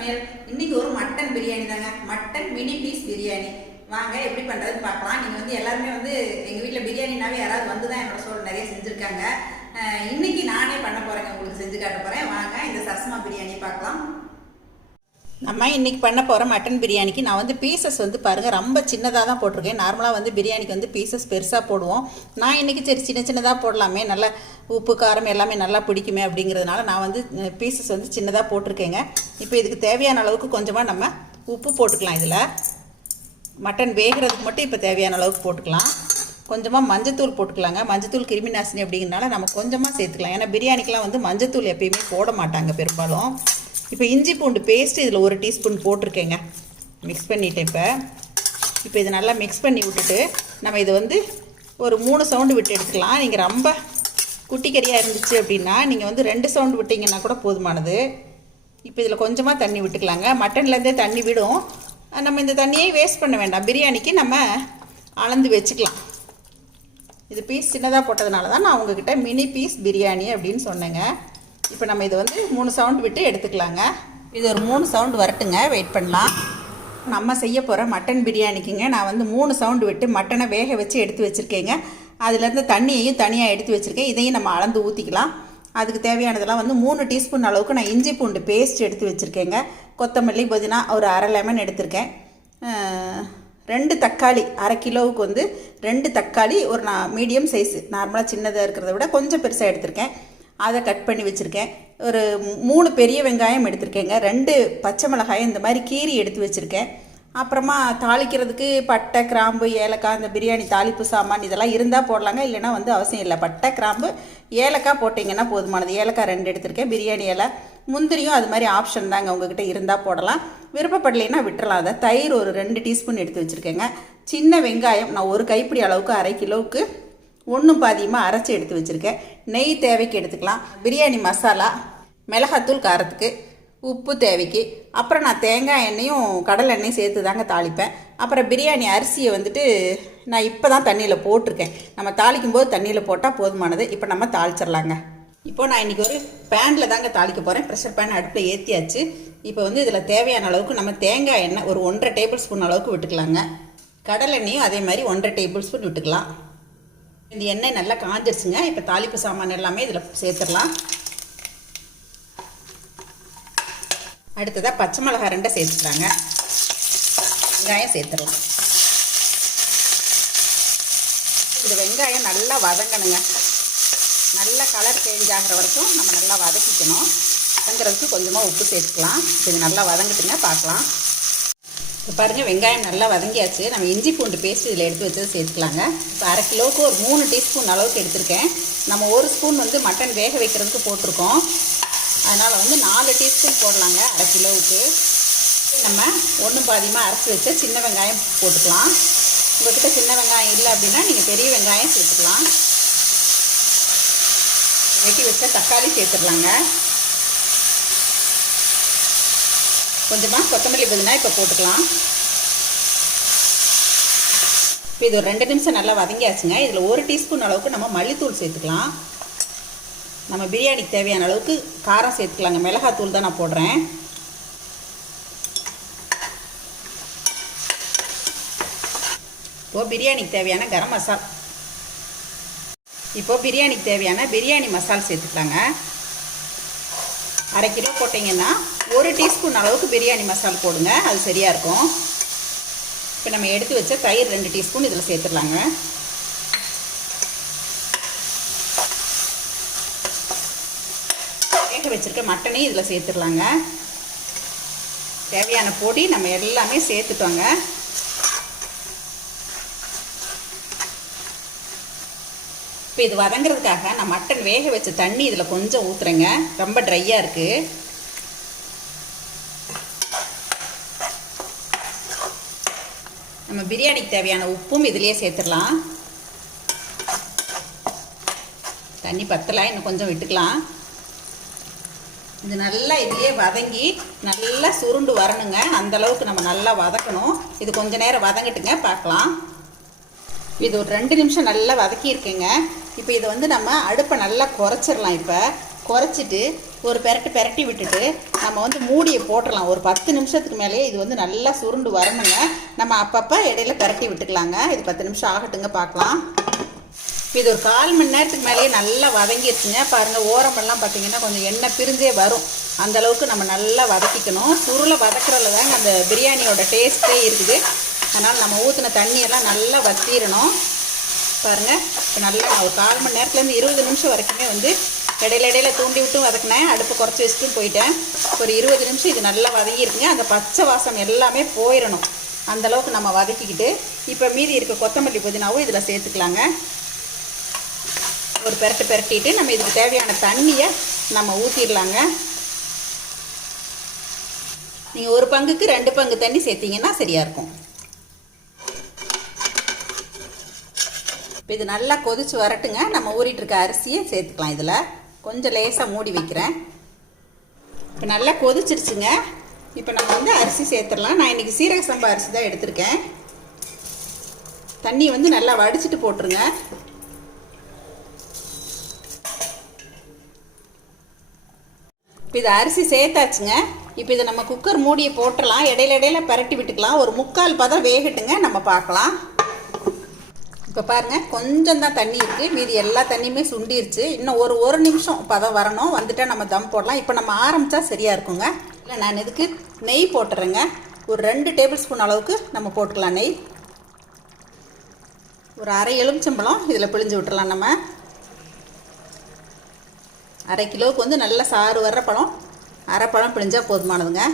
சமையல். இன்னைக்கு ஒரு மட்டன் பிரியாணி தாங்க. Mutton mini piece biryani. வாங்க எப்படி பண்றதுன்னு பார்க்கலாம். நீங்க வந்து எல்லாருமே வந்து எங்க வீட்டில் பிரியாணினாவே யாராவது வந்து தான் என்னோட சோறு நிறைய செஞ்சுருக்காங்க. இன்னைக்கு நானே பண்ண போறேங்க, உங்களுக்கு செஞ்சு காட்ட போறேன். வாங்க இந்த சரசமா பிரியாணி பார்க்கலாம். நம்ம இன்றைக்கி பண்ண போகிற மட்டன் பிரியாணிக்கு நான் வந்து பீசஸ் வந்து பாருங்கள் ரொம்ப சின்னதாக தான் போட்டிருக்கேன். நார்மலாக வந்து பிரியாணிக்கு வந்து பீசஸ் பெருசாக போடுவோம். நான் இன்றைக்கி சரி சின்ன சின்னதாக போடலாமே, நல்லா உப்பு காரம் எல்லாமே நல்லா பிடிக்குமே அப்படிங்கிறதுனால நான் வந்து பீசஸ் வந்து சின்னதாக போட்டிருக்கேங்க. இப்போ இதுக்கு தேவையான அளவுக்கு கொஞ்சமாக நம்ம உப்பு போட்டுக்கலாம். இதில் மட்டன் வேகிறதுக்கு மட்டும் இப்போ தேவையான அளவுக்கு போட்டுக்கலாம். கொஞ்சமாக மஞ்சத்தூள் போட்டுக்கலாங்க. மஞ்சத்தூள் கிருமி நாசினி அப்படிங்கிறனால நம்ம கொஞ்சமாக சேர்த்துக்கலாம். ஏன்னா பிரியாணிக்கெலாம் வந்து மஞ்சத்தூள் எப்பயுமே போட மாட்டாங்க பெரும்பாலும். இப்போ இஞ்சி பூண்டு பேஸ்ட்டு இதில் 1 டீஸ்பூன் போட்டிருக்கேங்க. மிக்ஸ் பண்ணிவிட்டேன். இப்போ இதை நல்லா மிக்ஸ் பண்ணி விட்டுட்டு நம்ம இதை வந்து ஒரு 3 சவுண்டு விட்டு எடுத்துக்கலாம். நீங்கள் ரொம்ப குட்டி கறியாக இருந்துச்சு அப்படின்னா நீங்கள் வந்து 2 சவுண்டு விட்டிங்கன்னா கூட போதுமானது. இப்போ இதில் கொஞ்சமாக தண்ணி விட்டுக்கலாங்க. மட்டன்லேருந்தே தண்ணி விடும். நம்ம இந்த தண்ணியே வேஸ்ட் பண்ண வேண்டாம். பிரியாணிக்கு நம்ம அளந்து வச்சுக்கலாம். இது பீஸ் சின்னதாக போட்டதுனால தான் நான் உங்ககிட்ட மினி பீஸ் பிரியாணி அப்படின்னு சொன்னேங்க. இப்போ நம்ம இதை வந்து 3 சவுண்டு விட்டு எடுத்துக்கலாங்க. இது ஒரு 3 சவுண்டு வரட்டுங்க, வெயிட் பண்ணலாம். நம்ம செய்ய போகிற மட்டன் பிரியாணிக்குங்க நான் வந்து 3 சவுண்டு விட்டு மட்டனை வேக வச்சு எடுத்து வச்சுருக்கேங்க. அதுலேருந்து தண்ணியையும் தனியாக எடுத்து வச்சுருக்கேன். இதையும் நம்ம அளந்து ஊற்றிக்கலாம். அதுக்கு தேவையானதெல்லாம் வந்து 3 டீஸ்பூன் அளவுக்கு நான் இஞ்சி பூண்டு பேஸ்ட் எடுத்து வச்சுருக்கேங்க. கொத்தமல்லி புதினா ஒரு அரை லெமன் எடுத்திருக்கேன். 2 தக்காளி, அரை கிலோவுக்கு வந்து 2 தக்காளி ஒரு மீடியம் சைஸு, நார்மலாக சின்னதாக இருக்கிறத விட கொஞ்சம் பெருசாக எடுத்திருக்கேன். அதை கட் பண்ணி வச்சுருக்கேன். ஒரு 3 பெரிய வெங்காயம் எடுத்திருக்கேங்க. 2 பச்சை மிளகாய் இந்த மாதிரி கீரி எடுத்து வச்சுருக்கேன். அப்புறமா தாளிக்கிறதுக்கு பட்டை, கிராம்பு, ஏலக்காய், இந்த பிரியாணி தாளிப்பு சாமான் இதெல்லாம் இருந்தால் போடலாங்க, இல்லைனா வந்து அவசியம் இல்லை. பட்டை, கிராம்பு, ஏலக்காய் போட்டிங்கன்னா போதுமானது. ஏலக்காய் 2 எடுத்திருக்கேன். பிரியாணி இலை, முந்திரியும் அது மாதிரி ஆப்ஷன் தாங்க, உங்ககிட்ட இருந்தால் போடலாம், விருப்பப்படலைன்னா விட்டுறலாம். அதை தயிர் ஒரு 2 டீஸ்பூன் எடுத்து வச்சுருக்கேங்க. சின்ன வெங்காயம் நான் ஒரு கைப்பிடி அளவுக்கு, அரை கிலோவுக்கு 1 பாதியமாக அரைச்சி எடுத்து வச்சுருக்கேன். நெய் தேவைக்கு எடுத்துக்கலாம். பிரியாணி மசாலா, மிளகாத்தூள் காரத்துக்கு, உப்பு தேவைக்கு, அப்புறம் நான் தேங்காய் எண்ணெயும் கடலை எண்ணெயும் சேர்த்து தாங்க தாளிப்பேன். அப்புறம் பிரியாணி அரிசியை வந்துட்டு நான் இப்போ தான் தண்ணியில் போட்டிருக்கேன். நம்ம தாளிக்கும் போது தண்ணியில் போட்டால் போதுமானது. இப்போ நம்ம தாளிச்சிடலாங்க. இப்போ நான் இன்றைக்கி ஒரு பேனில் தாங்க தாளிக்க போகிறேன். ப்ரெஷர் பேன் அடுப்பில் ஏற்றியாச்சு. இப்போ வந்து இதில் தேவையான அளவுக்கு நம்ம தேங்காய் எண்ணெய் ஒரு 1.5 டேபிள் ஸ்பூன் அளவுக்கு விட்டுக்கலாங்க. கடலை எண்ணெயும் அதே மாதிரி 1.5 டேபிள் ஸ்பூன் விட்டுக்கலாம். இந்த எண்ணெய் நல்லா காஞ்சிருச்சுங்க. இப்போ தாளிப்பு சாமான் எல்லாமே இதில் சேர்த்துடலாம். அடுத்ததாக பச்சை மிளகாய் 2 சேர்த்துக்கிறாங்க. வெங்காயம் சேர்த்துடலாம். இந்த வெங்காயம் நல்லா வதங்கணுங்க. நல்லா கலர் சேஞ்ச் ஆகிற வரைக்கும் நம்ம நல்லா வதக்கிக்கணும். வதங்கிறதுக்கு கொஞ்சமாக உப்பு சேர்த்துக்கலாம். இது நல்லா வதங்கிட்டுங்க, பார்க்கலாம். இப்போ பாருங்கள், வெங்காயம் நல்லா வதங்கியாச்சு. நம்ம இஞ்சி பூண்டு பேஸ்ட் இதில் எடுத்து வச்சது சேர்த்துக்கலாங்க. இப்போ அரை கிலோவுக்கு ஒரு 3 டீஸ்பூன் அளவுக்கு எடுத்திருக்கேன். நம்ம 1 ஸ்பூன் வந்து மட்டன் வேக வைக்கிறதுக்கு போட்டிருக்கோம். அதனால் வந்து 4 டீஸ்பூன் போடலாங்க அரை கிலோவுக்கு. நம்ம 1 பாதியமாக அரைச்சி வச்ச சின்ன வெங்காயம் போட்டுக்கலாம். உங்கள்கிட்ட சின்ன வெங்காயம் இல்லை அப்படின்னா நீங்கள் பெரிய வெங்காயம் சேர்த்துக்கலாம். வெட்டி வச்ச தக்காளி சேர்த்துடலாங்க. கொஞ்சமாக கொத்தமல்லி புதினா இப்போ போட்டுக்கலாம். இப்போ இது ஒரு 2 நிமிஷம் நல்லா வதங்கியாச்சுங்க. இதில் 1 டீஸ்பூன் அளவுக்கு நம்ம மல்லித்தூள் சேர்த்துக்கலாம். நம்ம பிரியாணிக்கு தேவையான அளவுக்கு காரம் சேர்த்துக்கலாங்க. மிளகாத்தூள் தான் நான் போடுறேன். இப்போது பிரியாணிக்கு தேவையான கரம் மசாலா, இப்போது பிரியாணிக்கு தேவையான பிரியாணி மசாலா சேர்த்துக்கலாங்க. அரை கிலோ போட்டிங்கன்னா 1 டீஸ்பூன் அளவுக்கு பிரியாணி மசாலா போடுங்க, அது சரியாக இருக்கும். இப்போ நம்ம எடுத்து வச்ச தயிர் 2 டீஸ்பூன் இதில் சேர்த்துடலாங்க. வேக வச்சுருக்க மட்டனையும் இதில் சேர்த்துடலாங்க. தேவையான பொடி நம்ம எல்லாமே சேர்த்துட்டோங்க. இப்போ இது வதங்கிறதுக்காக நான் மட்டன் வேக வச்ச தண்ணி இதில் கொஞ்சம் ஊற்றுறேங்க. ரொம்ப ட்ரையாக இருக்குது. நம்ம பிரியாணிக்கு தேவையான உப்பும் இதிலேயே சேர்த்துடலாம். தண்ணி பத்தலை, இன்னும் கொஞ்சம் விட்டுக்கலாம். இது நல்லா இதுலேயே வதங்கி நல்லா சுருண்டு வரணுங்க. அந்தளவுக்கு நம்ம நல்லா வதக்கணும். இது கொஞ்சம் நேரம் வதங்கிட்டுங்க, பார்க்கலாம். இது ஒரு 2 நிமிஷம் நல்லா வதக்கியிருக்கேங்க. இப்போ இதை வந்து நம்ம அடுப்பை நல்லா குறைச்சிடலாம். இப்போ குறைச்சிட்டு ஒரு பெரட்டி விட்டுட்டு நம்ம வந்து மூடியை போட்டுடலாம். ஒரு 10 நிமிஷத்துக்கு மேலேயே இது வந்து நல்லா சுருண்டு வரணுங்க. நம்ம அப்பப்போ இடையில பெரட்டி விட்டுக்கலாங்க. இது 10 நிமிஷம் ஆகட்டுங்க, பார்க்கலாம். இது ஒரு 1/4 மணி நேரத்துக்கு மேலேயே நல்லா வதங்கிடுச்சுங்க. பாருங்கள், ஓரமெல்லாம் பார்த்தீங்கன்னா கொஞ்சம் எண்ணெய் பிரிஞ்சே வரும். அந்தளவுக்கு நம்ம நல்லா வதக்கிக்கணும். சுருளை வதக்குறதுல தாங்க அந்த பிரியாணியோட டேஸ்ட்டே இருக்குது. அதனால் நம்ம ஊற்றின தண்ணியெல்லாம் நல்லா வத்திடணும். பாருங்கள், இப்போ நல்லா நான் ஒரு 1/4 மணி நேரத்துலேருந்து 20 நிமிஷம் வரைக்குமே வந்து இடையில தூண்டி விட்டும் வதக்கினேன். அடுப்பு குறைச்சி வச்சுட்டும் போயிட்டேன். ஒரு 20 நிமிஷம் இது நல்லா வதங்கியிருக்குங்க. அந்த பச்சை வாசம் எல்லாமே போயிடணும். அந்தளவுக்கு நம்ம வதக்கிக்கிட்டு இப்போ மீதி இருக்க கொத்தமல்லி புதினாவும் இதில் சேர்த்துக்கலாங்க. ஒரு பெரட்டிட்டு நம்ம இதுக்கு தேவையான தண்ணியை நம்ம ஊற்றிடலாங்க. நீங்கள் 1 பங்குக்கு 2 பங்கு தண்ணி சேர்த்திங்கன்னா சரியாக இருக்கும். இப்போ இது நல்லா கொதிச்சு வரட்டுங்க. நம்ம ஊறிட்டு இருக்க அரிசியை சேர்த்துக்கலாம். இதில் கொஞ்சம் லேசாக மூடி வைக்கிறேன். இப்போ நல்லா கொதிச்சிருச்சுங்க. இப்போ நம்ம வந்து அரிசி சேர்த்துடலாம். நான் இன்றைக்கி சீரக சம்பா அரிசி தான் எடுத்திருக்கேன். தண்ணி வந்து நல்லா வடிச்சிட்டு போட்டுருங்க. இப்போ இது அரிசி சேர்த்தாச்சுங்க. இப்போ இதை நம்ம குக்கர் மூடியை போட்டுடலாம். இடையில பரட்டி விட்டுக்கலாம். ஒரு 3/4 பதம் வேகட்டுங்க, நம்ம பார்க்கலாம். இப்போ பாருங்கள், கொஞ்சம் தான் தண்ணி இருக்குது. மீதி எல்லா தண்ணியுமே சுண்டிருச்சு. இன்னும் ஒரு நிமிஷம் பதம் வரணும். வந்துட்டால் நம்ம தம் போடலாம். இப்போ நம்ம ஆரம்பித்தா சரியாக இருக்குங்க. இல்லை, நான் இதுக்கு நெய் போட்டுறேங்க. ஒரு 2 டேபிள் ஸ்பூன் அளவுக்கு நம்ம போட்டுக்கலாம் நெய். ஒரு 1/2 எலுமிச்சம்பழம் இதில் பிழிஞ்சு விட்டுறலாம். நம்ம 1/2 கிலோவுக்கு வந்து நல்ல சாறு வர்ற பழம், 1/2 பழம் பிழிஞ்சால் போதுமானதுங்க.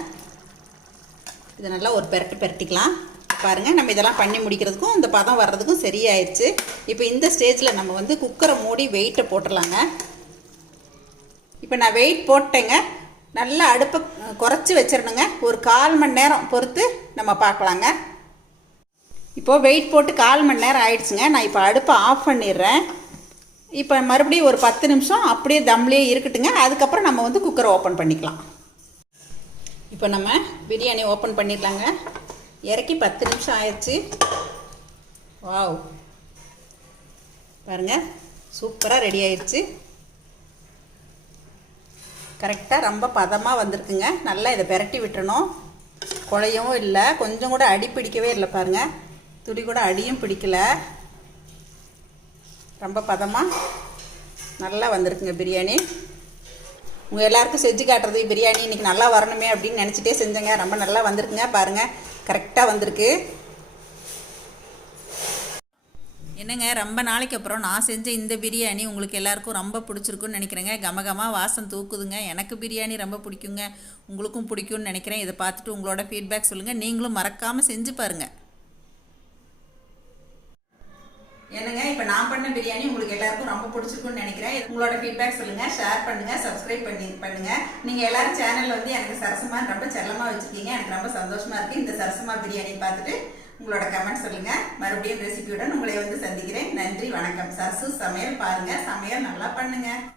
இதை நல்லா ஒரு பெரட்டிக்கலாம். பாருங்கள், நம்ம இதெல்லாம் பண்ணி முடிக்கிறதுக்கும் இந்த பதம் வர்றதுக்கும் சரியாயிடுச்சு. இப்போ இந்த ஸ்டேஜில் நம்ம வந்து குக்கரை மூடி வெயிட்டை போட்டுடலாங்க. இப்போ நான் வெயிட் போட்டேங்க. நல்லா அடுப்பை குறைச்சி வச்சிடணுங்க. ஒரு 1/4 மணி நேரம் பொறுத்து நம்ம பார்க்கலாங்க. இப்போது வெயிட் போட்டு 1/4 மணி நேரம் ஆயிடுச்சுங்க. நான் இப்போ அடுப்பை ஆஃப் பண்ணிடுறேன். இப்போ மறுபடியும் ஒரு 10 நிமிஷம் அப்படியே தம்லேயே இருக்கட்டுங்க. அதுக்கப்புறம் நம்ம வந்து குக்கரை ஓப்பன் பண்ணிக்கலாம். இப்போ நம்ம பிரியாணி ஓப்பன் பண்ணிடலாங்க. இறக்கி 10 நிமிஷம் ஆயிடுச்சு. வாவ், பாருங்கள், சூப்பராக ரெடி ஆயிடுச்சு. கரெக்டாக ரொம்ப பதமாக வந்திருக்குங்க. நல்லா இதை பெரட்டி விட்டுறணும். குழையவும் இல்லை, கொஞ்சம் கூட அடி பிடிக்கவே இல்லை. பாருங்கள், துளி கூட அடியும் பிடிக்கல. ரொம்ப பதமாக நல்லா வந்திருக்குங்க பிரியாணி. உங்கள் எல்லாருக்கும் செஞ்சு காட்டுறது பிரியாணி இன்றைக்கி நல்லா வரணுமே அப்படின்னு நினச்சிட்டே செஞ்சேங்க. ரொம்ப நல்லா வந்திருக்குங்க. பாருங்கள், கரெக்டாக வந்திருக்கு. என்னங்க, ரொம்ப நாளைக்கு அப்புறம் நான் செஞ்ச இந்த பிரியாணி உங்களுக்கு எல்லாருக்கும் ரொம்ப பிடிச்சிருக்குன்னு நினைக்கிறேங்க. கமகமாக வாசம் தூக்குதுங்க. எனக்கு பிரியாணி ரொம்ப பிடிக்குங்க. உங்களுக்கும் பிடிக்கும்னு நினைக்கிறேன். இதை பார்த்துட்டு உங்களோட ஃபீட்பேக் சொல்லுங்கள். நீங்களும் மறக்காமல் செஞ்சு பாருங்கள். என்னங்க, இப்போ நான் பண்ண பிரியாணி உங்களுக்கு எல்லாருக்கும் ரொம்ப பிடிச்சிருக்குன்னு நினைக்கிறேன். உங்களோட ஃபீட்பேக் சொல்லுங்கள், ஷேர் பண்ணுங்கள், சப்ஸ்கிரைப் பண்ணுங்கள். நீங்கள் எல்லாரும் சேனலில் வந்து எனக்கு சரசமா ரொம்ப செல்லமாக வச்சுருக்கீங்க. எனக்கு ரொம்ப சந்தோஷமாக இருக்குது. இந்த சரசமா பிரியாணி பார்த்துட்டு உங்களோட கமெண்ட் சொல்லுங்கள். மறுபடியும் ரெசிபியுடன் உங்களை வந்து சந்திக்கிறேன். நன்றி, வணக்கம். சரசு சமையல் பாருங்கள். சமையல் நல்லா பண்ணுங்கள்.